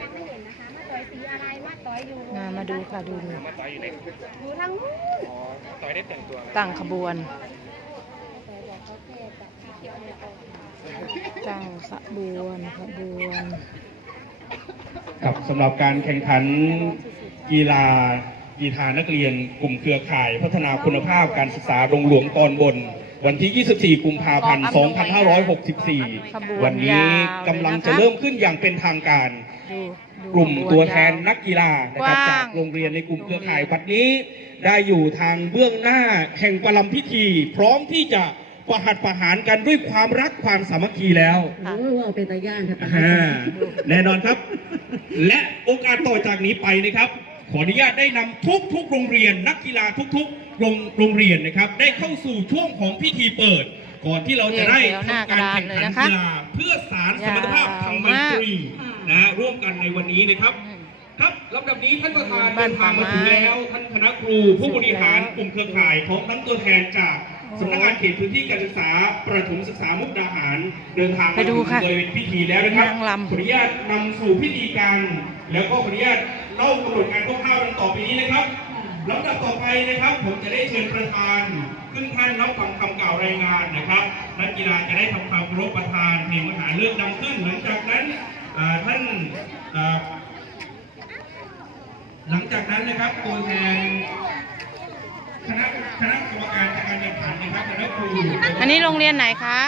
ยางยังไม่เห็นนะคะมาต่อยสีอะไรมาต่อยอยู่มามาดูค่ะดูดูมาต่อยอยู่ในอยู่ทางนู้นอ๋อต่อยได้แต่งตัวไหมตั้งขบวนแต่บอกเขาแค่จับที่เขียวเนี่ยออกตั้งขบวนขบวนครับสำหรับการแข่งขันกีฬากีฬานักเรียนกลุ่มเครือข่าย พัฒนาคุณภาพการศึกษาโรงหลวงตอนบน วันที่ 24 กุมภาพันธ์ 2564 วันนี้กำลังจะเริ่มขึ้นอย่างเป็นทางการดูดูกลุ่มขบนตัวแทนยาวนักกีฬานะครับกว้างจากโรงเรียนในกลุ่มเครือข่ายวัดนี้ ได้อยู่ทางเบื้องหน้าแห่งประลำพิธี พร้อมที่จะประหัตประหารกันด้วยความรักความสามัคคีแล้วค่ะโอ้ยว่าเป็นตาย่านครับอ่าแน่นอนครับ และโอกาสต่อจากนี้ไปนะครับข ออนุญาตได้นำทุกทุกๆโรงเรียน นักกีฬาทุกๆ โรงโรงเรียนนะครับ ได้เข้าสู่ช่วงของพิธีเปิด ก่อนที่เราจะได้ทำการแข่งขันกีฬาเพื่อสารสมรรถภาพทางไมตรีนะฮะร่วมกันในวันนี้นะครับ ครับลำดับนี้ท่านประธานเดินทางมาถึงแล้วท่านคณะครูผู้บริหารกลุ่มเครือข่ายของทั้งตัวแทนจาก สำนักงานเขตพื้นที่การศึกษาประถมศึกษามุกดาหาร เดินทางมาไปดูถึงค่ะบริเวณพิธีแล้วนะครับนางรำขออนุญาตนำสู่พิธีการ แล้วก็ขออนุญาตเล่ากำหนดการคร่าวๆดังต่อไปนี้นะครับลำดับต่อไปนะครับ ผมจะได้เชิญประธานขึ้นท่านรับฟังคำกล่าวรายงานนะครับนักกีฬาจะได้ทำความเคารพประธานเพลงมหาเลือกดังขึ้น หลังจากนั้นอ่าท่านอ่าหลังจากนั้นนะครับตัวแทน คณะคณะกรรมการการแข่งขันนะครับคณะครูอันนี้โรงเรียนไหนคะ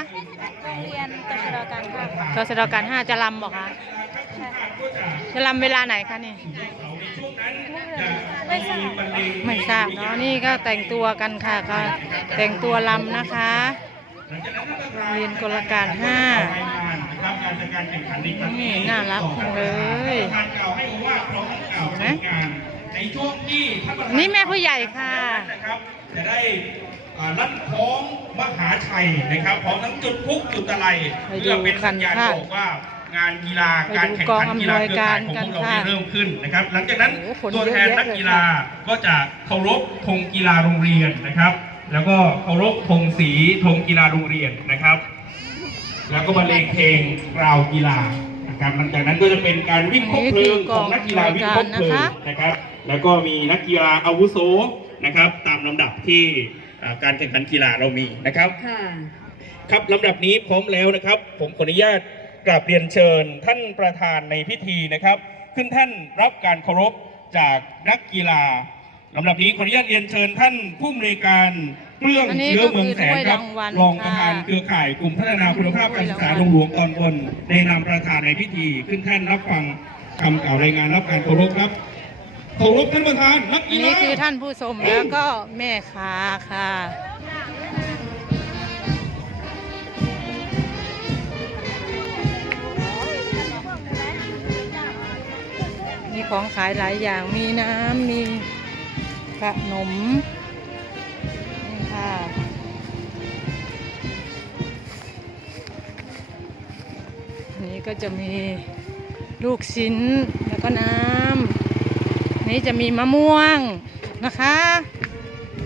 โรงเรียนตชดการค่ะตชดการห้าจะลำบอกคะจะลำเวลาไหนคะนี่ ไม่ทราบไม่ทราบเนาะนี่ก็แต่งตัวกันค่ะก็แต่งตัวลำนะคะเรียนกลการห้านะครับการจัดการแข่งขันในครั้งนี้นี่น่ารักจังเลยประธานกล่าวให้โอวาทพร้อมทั้งกล่าว ในงานในช่วงที่ท่านประธานนี่แม่ผู้ใหญ่ค่ะ นะครับจะได้อ่าลั่นคล้องมหาชัยนะครับพร้อมทั้งจุดพลุจุดตะไลไปดูเพื่อเป็นสัญญาณกันค่ะบอกว่างานกีฬาไปดูการแข่งขันกีฬาเครือข่ายของพวกเรากองอำนวยการกันค่ะได้เริ่มขึ้นนะครับ หลังจากนั้นโอ้โหคนตัวแทนเยอะแยะนักกีฬาเลยค่ะก็จะเคารพธงกีฬาโรงเรียนนะครับ แล้วก็เคารพธงสีธงกีฬาโรงเรียนนะครับ แล้วก็บรรเลงเพลงกราวกีฬา นะครับหลังจากนั้นก็จะเป็นการวิ่งคบเพลิงของนักกีฬาวิ่งคบเพลิงนะครับ แล้วก็มีนักกีฬาอาวุโสนะครับ ตามลำดับที่อ่าการแข่งขันกีฬาเรามีนะครับค่ะครับลำดับนี้พร้อมแล้วนะครับ ผมขออนุญาตกราบเรียนเชิญท่านประธานในพิธีนะครับ ขึ้นท่านรับการเคารพจากนักกีฬา ลำดับนี้ขออนุญาตเรียนเชิญท่านผู้อำนวยการเรื่องอันนี้เชื้อเมืองแสนครับก็คือถ้วยรางวัลรองประธานค่ะเครือข่ายกลุ่มพัฒนาคุณภาพการศึกษาโรงหลวงตอนบนในนามประธานในพิธี ขึ้นท่านรับฟังคำกล่าวรายงานรับการเคารพครับเคารพท่านประธานนักอักีนฬานี้คือท่านผู้ชมแล้วก็แม่ค้าค่ะมีของขายหลายอย่างมีน้ำมี ขนมนี่ค่ะอันนี้ก็จะมีลูกชิ้นแล้วก็น้ำนี่จะมีมะม่วงนะคะ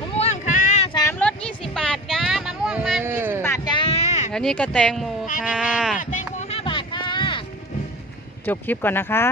มะม่วงค่ะสามรสยี่สิบบาทจ้ามะม่วงมันเออยี่สิบบาทจ้าแล้วนี่ก็แตงโมขายค่ะได้ไหมแตงโมห้าบาทค่ะ จบคลิปก่อนนะคะ